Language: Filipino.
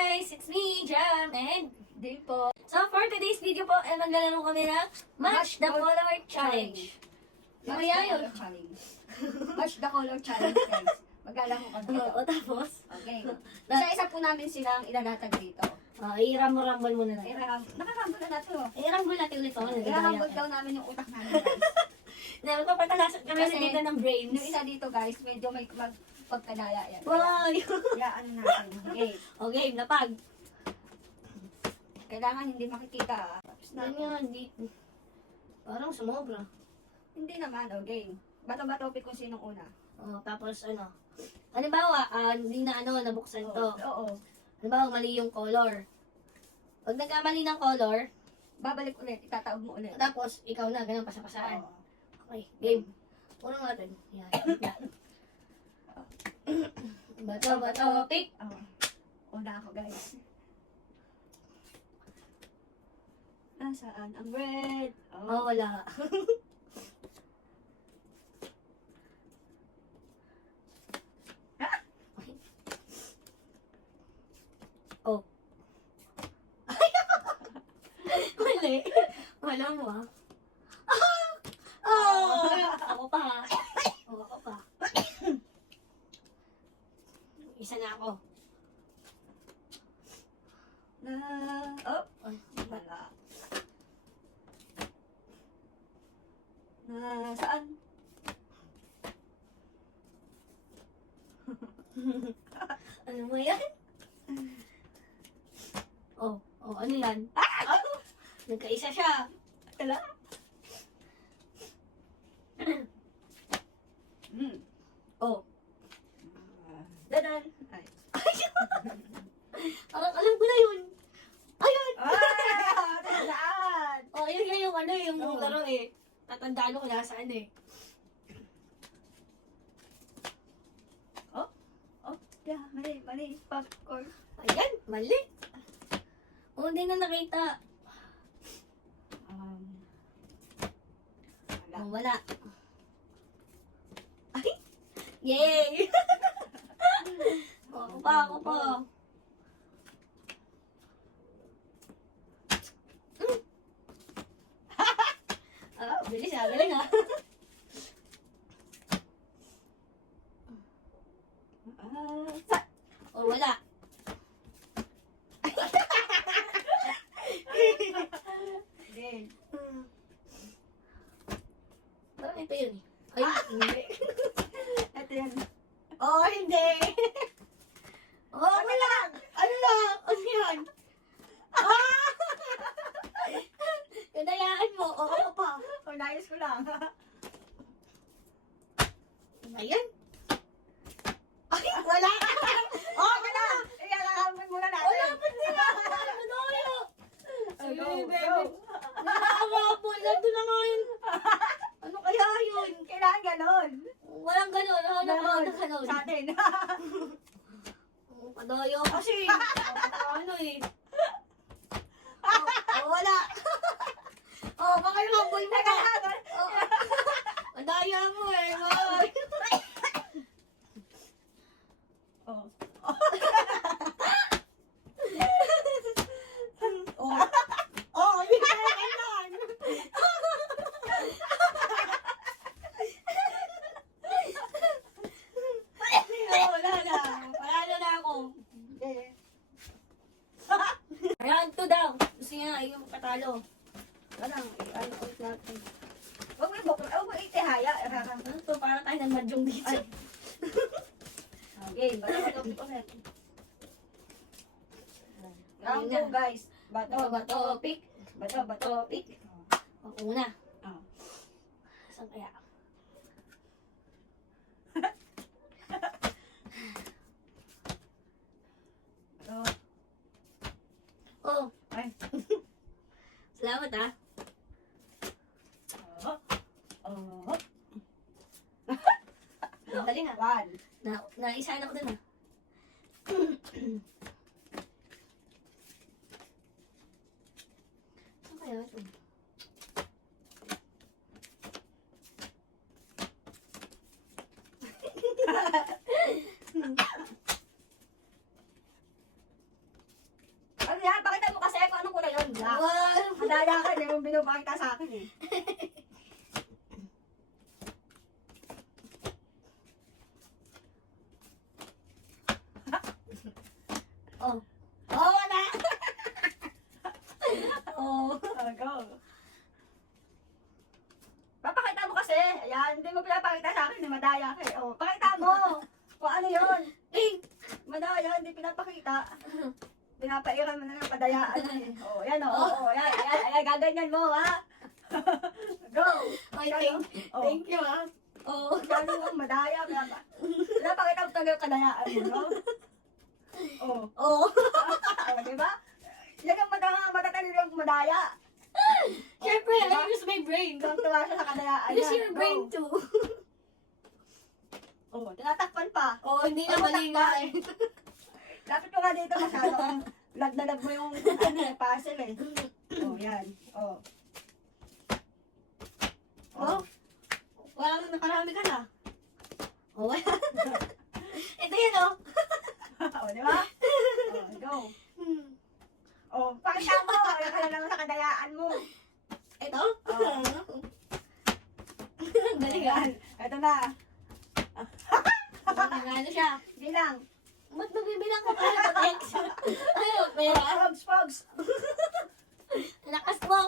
guys! It's me, Jam, and Din po. so for today's video po, ay maglalaro kami ng Match the Color Challenge. Mamaya yun. Match the color challenge, guys. Maglalaro kami dito. O tapos, Okay. Isa-isa po namin silang ilalatag dito. i-rumble muna na. Nakakambol na natin, oh. I-rumble natin ulit ako. Nakakambol daw namin yung utak namin, guys. Magpapatalasat kami Kasi, dito ng brains. Yung isa dito, guys, medyo may pagkadaya yan. Wow! Kaya ano natin. Okay. Okay, napag. Kailangan hindi makikita. Tapos na. Ano yan? Parang sumobra. Hindi naman, okay. Bato-bato kung sinong una. Tapos ano. Halimbawa, hindi na nabuksan to. Oo. Halimbawa, mali yung color. Pag nagkamali ng color, Babalik ulit, itataog mo ulit. tapos ikaw na, ganun, pasapasaan. Oo. Okay, game. Unang natin. Yan. Bato, pick. Oo. Una ako, guys. Nasaan ang red? Wala. Oh. Mali. Wala mo Ako pa. Ako pa. Isa na ako. Ay, wala. Nasaan? Ano mo yan? Ano yan? Nagkaisa siya. Wala. Dadan. Ay. Parang alam ko na yun. Ayun! Saan? Yun yung yung Oo. laro eh. Tatandaan ko nasaan eh. Yeah, mali. Popcorn. Ayan, mali. Hindi na nakita. Wala. Wala. Ay! Yay! Ako pa. Bilis galing wala. Then, Parang ito yun eh. Ay, hindi. ito yan. Hindi. Wala. Ano lang? Ano yan? Kanayaan mo. Ako pa. Nayos ko lang. Ayan. Ay, wala. Wala. Iyakamon muna natin. Wala pa nila. Manoyo. Go, Sige, baby. go. Nakakapon. Nandun na nga yun. Ano kaya yun? Kailangan ganon. Walang ganon. Walang ganon. Sa atin. Padayo kasi. Ano eh. Wala. Baka yung hambol mo ka. Madaya mo eh. Hindi ka kailan. Wala na. Panalo na ako. Round 2 daw. Gusto niya yung patalo. Walang, ano ulit natin. Huwag mo itihaya. Ano to? Para tayo ng madyong dito. Ay. Okay, bato ulit. Round 2, guys. Bato, pick. Bato, pick. Una. Oh. Saan kaya? Ay. Salamat ah. Dali nga. One. Naisa na ko dun ah. Saan kaya ito? Ano yan? Pakita mo kasi kung anong kulay yun. Black. Wow. Madaya ka, hindi mo binubakita sa akin eh. Oh. Oh, wala. Oh. Go. Papakita mo kasi. Ayan, hindi mo pinapakita sa akin eh. Madaya ka eh. Oh, pakita mo. Kung ano yun. Pink. Madaya, hindi pinapakita. Pinapairan mo na ng padayaan eh. Oh, yan oh. Oh, yan. Ayan, gaganyan mo ha. Go. Ay, Oh. thank you, ah. Oh. Gano'n ang madaya. Pinapakita mo talaga yung kadayaan mo, no? Oh. Oh. Oh, di ba? Yan ang matatalino yung madaya. Siyempre, I use my brain. Tuwa siya sa kadayaan Use niya. your brain Go. too. Oh, tinatakpan pa. Oh, hindi na mali nga eh. Dapat mo nga dito masyado kang lag na lag mo yung ano, puzzle eh. Oh, yan. Oh. Oh. Walang nakarami ka na. Oh, wala. Ito yun, oh. Oh, di ba? Oh, go. Oh, pakita mo. Ayan ka na naman sa kadayaan mo. Ito? Oh. Galing ah. Ayan. Ito na. Ano siya? Bilang. Ba't magbibilang ka pala ng X? Ano, pera? Pogs, pogs. Lakas mo.